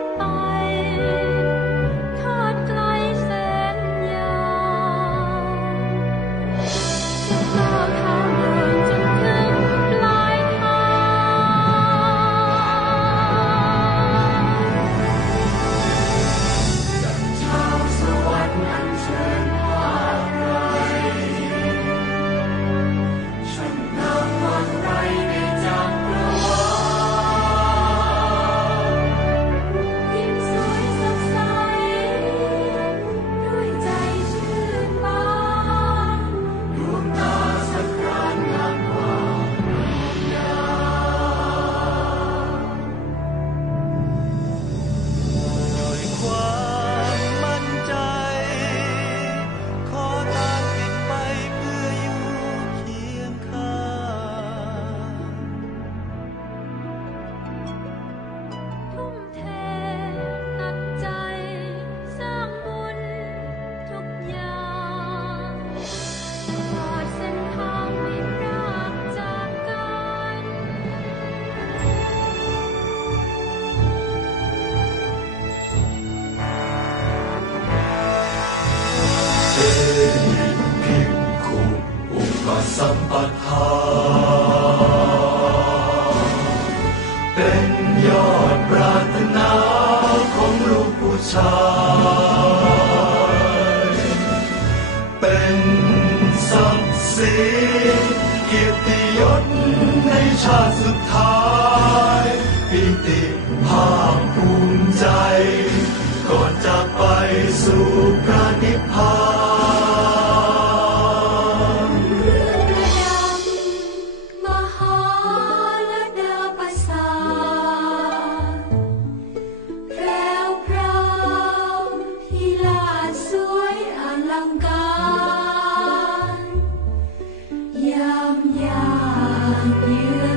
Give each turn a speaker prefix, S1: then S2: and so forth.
S1: goodbye. ภิกขุอุปสัมปทา เป็นยอดปรารถนของลูกผู้ชาย เป็นศักดิ์ศรีเกีธิยศในชาสุดท้ายปิติภาคภูมิใจ ก่อนจะไปสู่พระนิพพาน
S2: you.